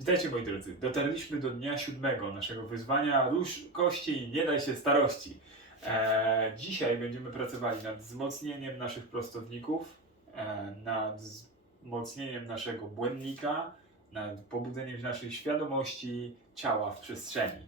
Witajcie moi drodzy. Dotarliśmy do dnia siódmego naszego wyzwania Rusz kości, nie daj się starości. Eee, dzisiaj będziemy pracowali nad wzmocnieniem naszych prostowników, e, nad wzmocnieniem naszego błędnika, nad pobudzeniem naszej świadomości ciała w przestrzeni.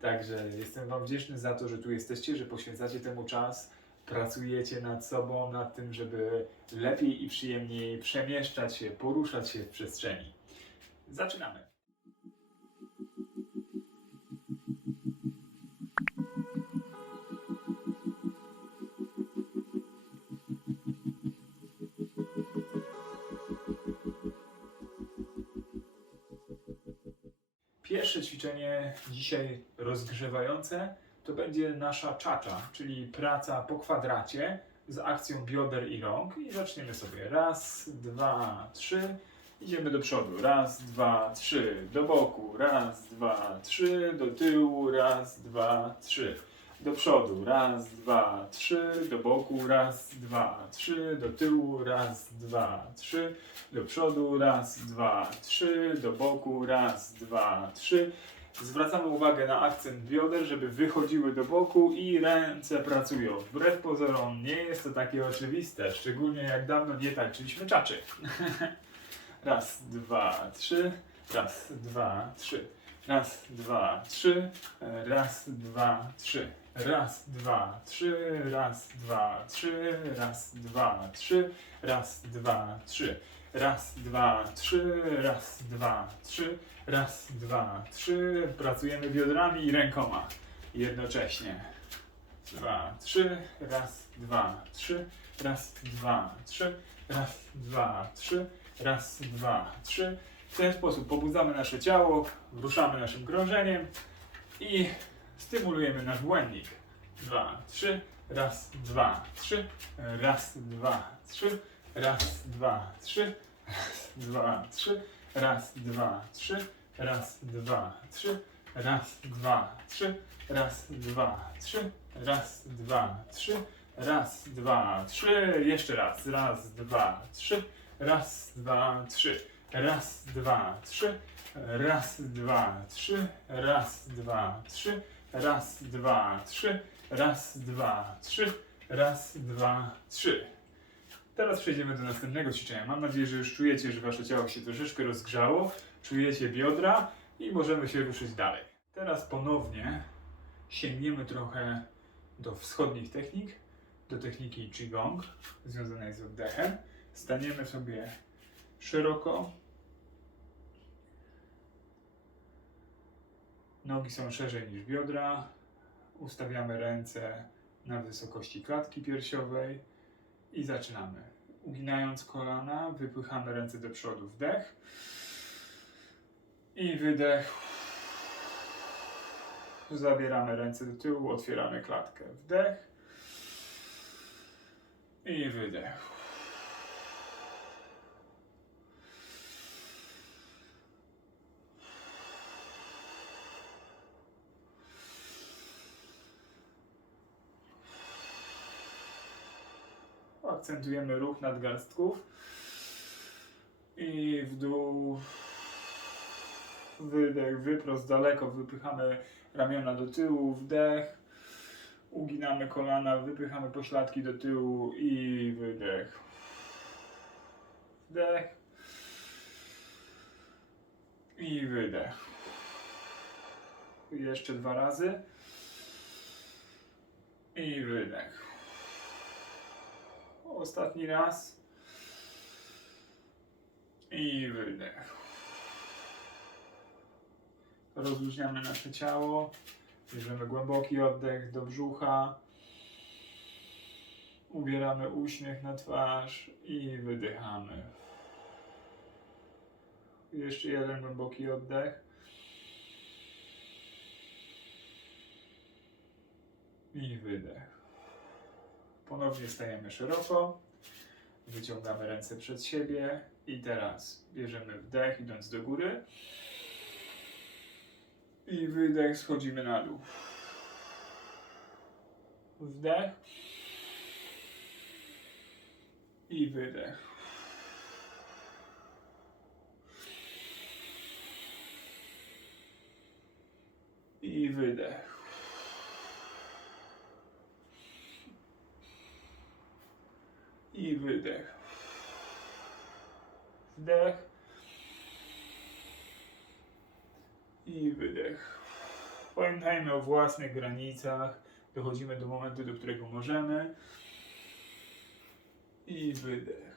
Także jestem Wam wdzięczny za to, że tu jesteście, że poświęcacie temu czas, pracujecie nad sobą, nad tym, żeby lepiej i przyjemniej przemieszczać się, poruszać się w przestrzeni. Zaczynamy. Ćwiczenie dzisiaj rozgrzewające to będzie nasza czacza, czyli praca po kwadracie z akcją bioder i rąk. I zaczniemy sobie. Raz, dwa, trzy. Idziemy do przodu. Raz, dwa, trzy. Do boku. Raz, dwa, trzy. Do tyłu. Raz, dwa, trzy. Do przodu. Raz, dwa, trzy. Do boku. Raz, dwa, trzy. Do tyłu. Raz, dwa, trzy. Do przodu. Raz, dwa, trzy. Do boku. Raz, dwa, trzy. Zwracamy uwagę na akcent bioder, żeby wychodziły do boku i ręce pracują. Wbrew pozorom nie jest to takie oczywiste, szczególnie jak dawno nie tańczyliśmy czaczy. Raz, dwa, trzy. Raz, dwa, trzy. Raz, dwa, trzy. Raz, dwa, trzy. Raz, dwa, trzy. Raz, dwa, trzy. Raz, dwa, trzy. Raz, dwa, trzy. Raz, dwa, trzy. Raz, dwa, trzy. Raz, dwa, trzy. Pracujemy biodrami i rękoma jednocześnie. Dwa, trzy. Raz, dwa, trzy. Raz, dwa, trzy. Raz, dwa, trzy. Raz, dwa, trzy. W ten sposób pobudzamy nasze ciało, ruszamy naszym krążeniem i stymulujemy nasz błędnik. Dwa, trzy. Raz, dwa, trzy. Raz, dwa, trzy. Raz, dwa, trzy. Raz, dwa, trzy. Raz, dwa, trzy. Raz, dwa, trzy. Raz, dwa, trzy. Raz, dwa, trzy. Raz, dwa, trzy. Raz, dwa, trzy. Jeszcze raz. Raz, dwa, trzy. Raz, dwa, trzy. Raz, dwa, trzy. Raz, dwa, trzy. Raz, dwa, trzy. Raz, dwa, trzy. Raz, dwa, trzy. Raz, dwa, trzy. Teraz przejdziemy do następnego ćwiczenia. Mam nadzieję, że już czujecie, że wasze ciało się troszeczkę rozgrzało. Czujecie biodra i możemy się ruszyć dalej. Teraz ponownie sięgniemy trochę do wschodnich technik, do techniki Qigong związanej z oddechem. Staniemy sobie szeroko. Nogi są szerzej niż biodra. Ustawiamy ręce na wysokości klatki piersiowej i zaczynamy. Uginając kolana, wypychamy ręce do przodu, wdech i wydech. Zabieramy ręce do tyłu, otwieramy klatkę, wdech i wydech. Akcentujemy ruch nadgarstków i w dół. Wydech, wyprost daleko, wypychamy ramiona do tyłu, wdech. Uginamy kolana, wypychamy pośladki do tyłu i wydech. Wdech. I wydech. Jeszcze dwa razy. I wydech. Ostatni raz. I wydech. Rozluźniamy nasze ciało. Bierzemy głęboki oddech do brzucha. Ubieramy uśmiech na twarz i wydychamy. Jeszcze jeden głęboki oddech. I wydech. Ponownie stajemy szeroko. Wyciągamy ręce przed siebie i teraz bierzemy wdech idąc do góry. I wydech schodzimy na dół. Wdech. I wydech. I wydech. I wydech. Wdech. I wydech. Pamiętajmy o własnych granicach. Dochodzimy do momentu, do którego możemy. I wydech.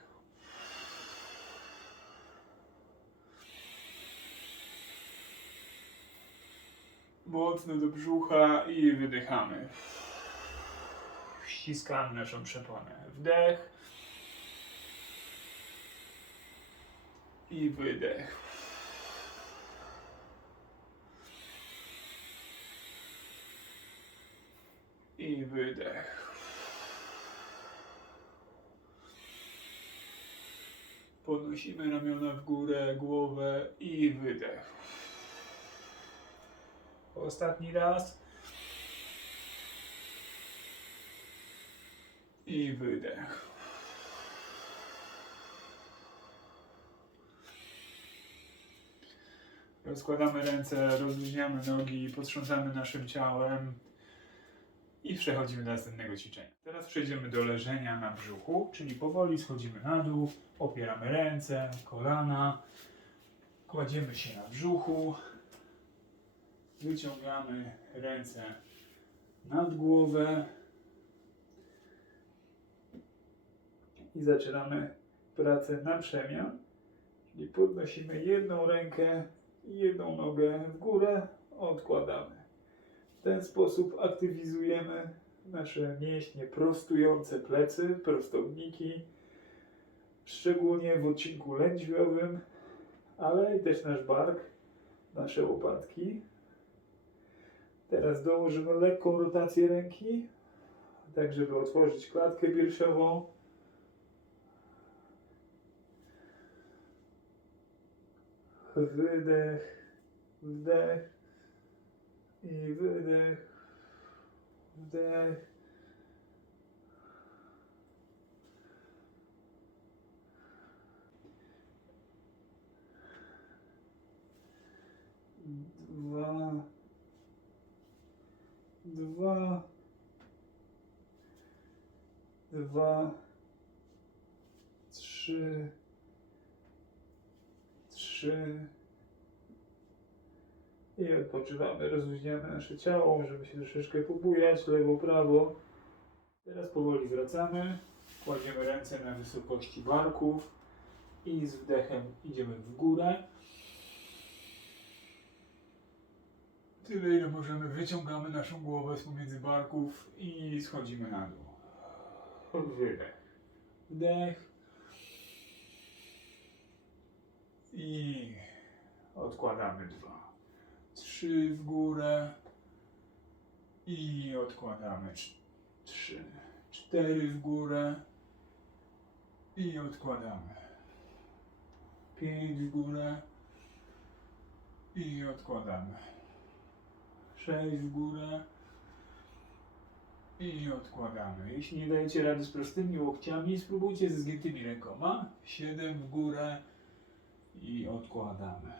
Mocno do brzucha i wydychamy. Ściskamy naszą przeponę. Wdech. I wydech. I wydech. Podnosimy ramiona w górę, głowę i wydech. Ostatni raz. I wydech. Rozkładamy ręce, rozluźniamy nogi, potrząsamy naszym ciałem i przechodzimy do następnego ćwiczenia. Teraz przejdziemy do leżenia na brzuchu, czyli powoli schodzimy na dół, opieramy ręce, kolana, kładziemy się na brzuchu, wyciągamy ręce nad głowę i zaczynamy pracę na przemian, czyli podnosimy jedną rękę i jedną nogę w górę, odkładamy. W ten sposób aktywizujemy nasze mięśnie prostujące plecy, prostowniki, szczególnie w odcinku lędźwiowym, ale i też nasz bark, nasze łopatki. Teraz dołożymy lekką rotację ręki, tak żeby otworzyć klatkę piersiową. Wydech, wdech i wydech, wdech. Dwa, dwa, dwa, trzy, i odpoczywamy, rozluźniamy nasze ciało, możemy się troszeczkę pobujać, lewo, prawo. Teraz powoli wracamy, kładziemy ręce na wysokości barków i z wdechem idziemy w górę. Tyle ile możemy, wyciągamy naszą głowę z pomiędzy barków i schodzimy na dół. Wydech. Wdech. I odkładamy dwa. Trzy w górę. I odkładamy trzy. Cztery w górę. I odkładamy. Pięć w górę. I odkładamy. Sześć w górę. I odkładamy. Jeśli nie dajecie rady z prostymi łokciami, spróbujcie ze zgiętymi rękoma. Siedem w górę i odkładamy.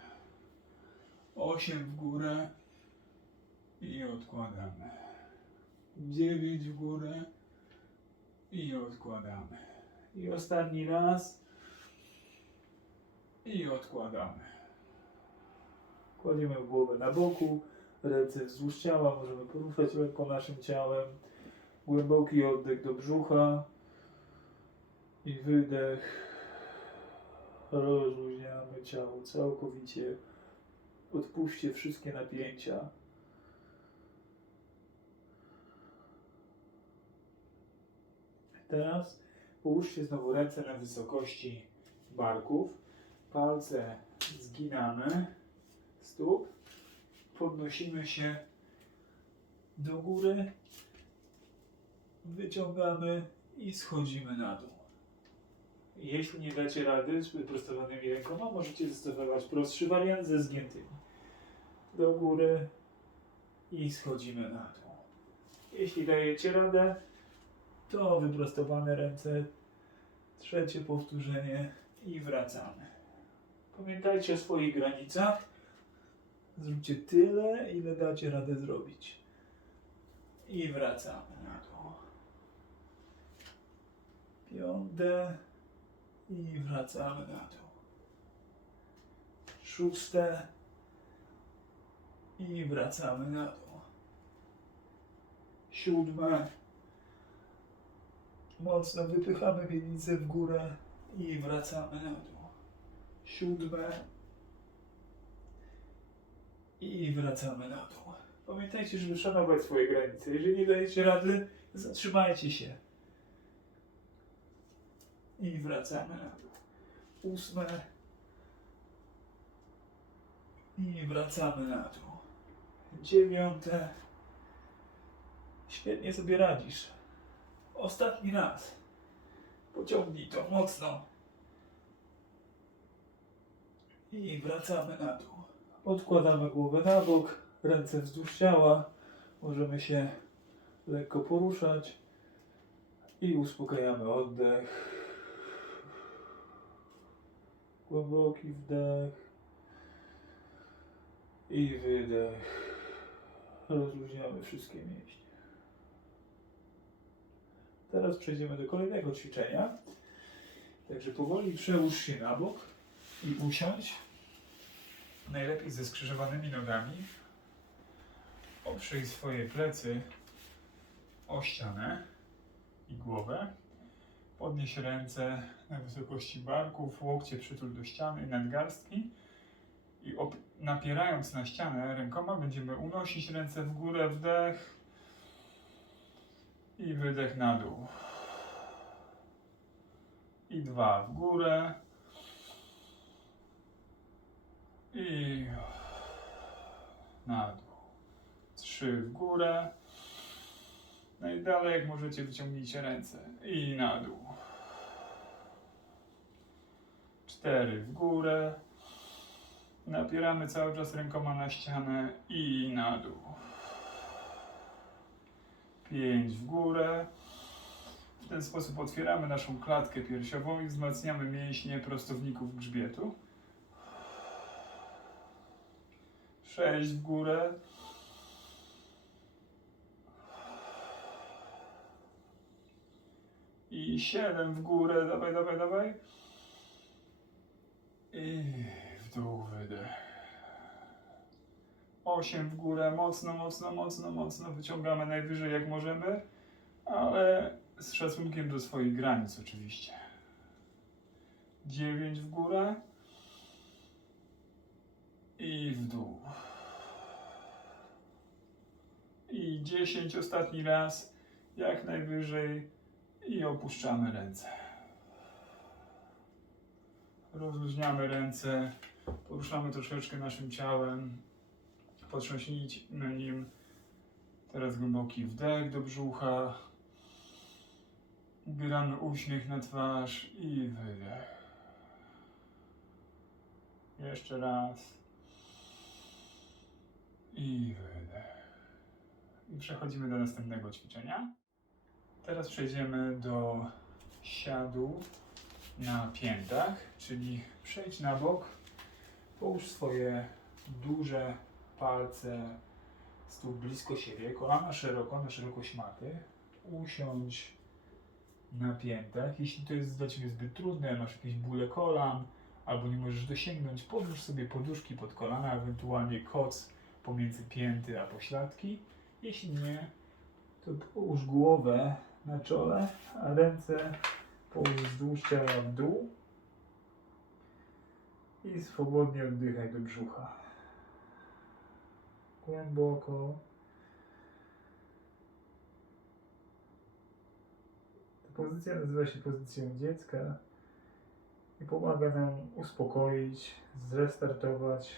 Osiem w górę i odkładamy. Dziewięć w górę i odkładamy. I ostatni raz i odkładamy. Kładziemy głowę na boku, ręce wzdłuż ciała, możemy poruszać lekko naszym ciałem. Głęboki oddech do brzucha i wydech. Rozluźniamy ciało całkowicie. Odpuśćcie wszystkie napięcia. Teraz połóżcie znowu ręce na wysokości barków. Palce zginamy stóp. Podnosimy się do góry. Wyciągamy i schodzimy na dół. Jeśli nie dacie rady z wyprostowanymi rękoma, możecie zastosować prostszy wariant ze zgiętymi. Do góry i schodzimy na dół. Jeśli dajecie radę, to wyprostowane ręce, trzecie powtórzenie i wracamy. Pamiętajcie o swoich granicach. Zróbcie tyle, ile dacie radę zrobić. I wracamy na dół. Piąte. I wracamy na dół. Szóste. I wracamy na dół. Siódme. Mocno wypychamy miednicę w górę i wracamy na dół. Siódme. I wracamy na dół. Pamiętajcie, żeby szanować swoje granice. Jeżeli nie dajecie rady, zatrzymajcie się. I wracamy na. Ósme. I wracamy na dół. Dziewiąte. Świetnie sobie radzisz. Ostatni raz. Pociągnij to mocno. I wracamy na dół. Odkładamy głowę na bok, ręce wzdłuż ciała. Możemy się lekko poruszać. I uspokajamy oddech. Głęboki wdech. I wydech. Rozluźniamy wszystkie mięśnie. Teraz przejdziemy do kolejnego ćwiczenia. Także powoli przełóż się na bok i usiądź. Najlepiej ze skrzyżowanymi nogami. Oprzyj swoje plecy o ścianę i głowę. Podnieś ręce na wysokości barków, łokcie przytul do ściany i nadgarstki. I napierając na ścianę rękoma będziemy unosić ręce w górę, wdech i wydech na dół. I dwa w górę. I na dół. Trzy w górę. No i dalej, jak możecie, wyciągnijcie ręce. I na dół. Cztery w górę. Napieramy cały czas rękoma na ścianę i na dół. Pięć w górę. W ten sposób otwieramy naszą klatkę piersiową i wzmacniamy mięśnie prostowników grzbietu. Sześć w górę. I siedem w górę. Dawaj, dawaj, dawaj. I w dół wydech. Osiem w górę. Mocno, mocno, mocno, mocno. Wyciągamy najwyżej jak możemy, ale z szacunkiem do swoich granic oczywiście. Dziewięć w górę. I w dół. I 10 ostatni raz, jak najwyżej i opuszczamy ręce. Rozluźniamy ręce, poruszamy troszeczkę naszym ciałem, potrząśnijmy nim. Teraz głęboki wdech do brzucha. Ubieramy uśmiech na twarz i wydech. Jeszcze raz. I wydech. I przechodzimy do następnego ćwiczenia. Teraz przejdziemy do siadu na piętach, czyli przejdź na bok, połóż swoje duże palce stóp blisko siebie, kolana szeroko, na szerokość maty. Usiądź na piętach. Jeśli to jest dla Ciebie zbyt trudne, masz jakieś bóle kolan, albo nie możesz dosięgnąć, podłóż sobie poduszki pod kolana, ewentualnie koc pomiędzy pięty a pośladki. Jeśli nie, to połóż głowę na czole, a ręce połóż wzdłuż ciała w dół i swobodnie oddychaj do brzucha. Głęboko. Ta pozycja nazywa się pozycją dziecka i pomaga nam uspokoić, zrestartować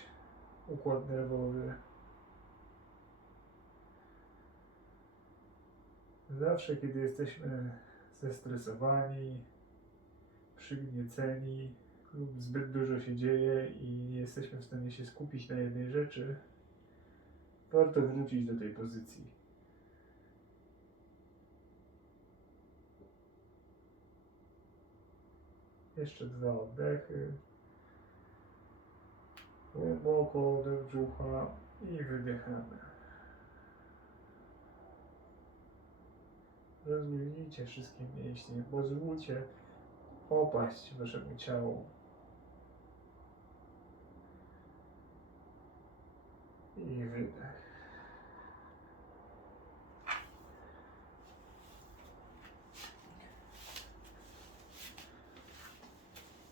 układ nerwowy. Zawsze, kiedy jesteśmy zestresowani, przygnieceni lub zbyt dużo się dzieje i nie jesteśmy w stanie się skupić na jednej rzeczy, warto wrócić do tej pozycji. Jeszcze dwa oddechy. Głęboko oddech brzucha i wydychamy. Rozluźnijcie wszystkie mięśnie, pozwólcie opaść waszemu ciału. I wydech.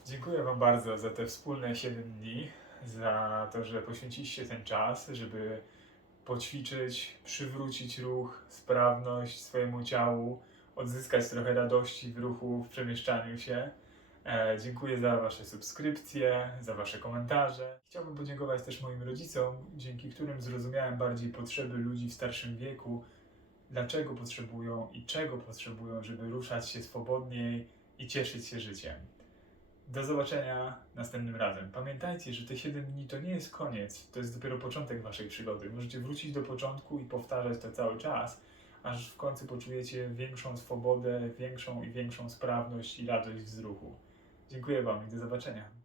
Dziękuję Wam bardzo za te wspólne 7 dni, za to, że poświęciliście ten czas, żeby poćwiczyć, przywrócić ruch, sprawność swojemu ciału, odzyskać trochę radości w ruchu, w przemieszczaniu się. E, dziękuję za Wasze subskrypcje, za Wasze komentarze. Chciałbym podziękować też moim rodzicom, dzięki którym zrozumiałem bardziej potrzeby ludzi w starszym wieku, dlaczego potrzebują i czego potrzebują, żeby ruszać się swobodniej i cieszyć się życiem. Do zobaczenia następnym razem. Pamiętajcie, że te 7 dni to nie jest koniec, to jest dopiero początek waszej przygody. Możecie wrócić do początku i powtarzać to cały czas, aż w końcu poczujecie większą swobodę, większą i większą sprawność i radość z ruchu. Dziękuję Wam i do zobaczenia.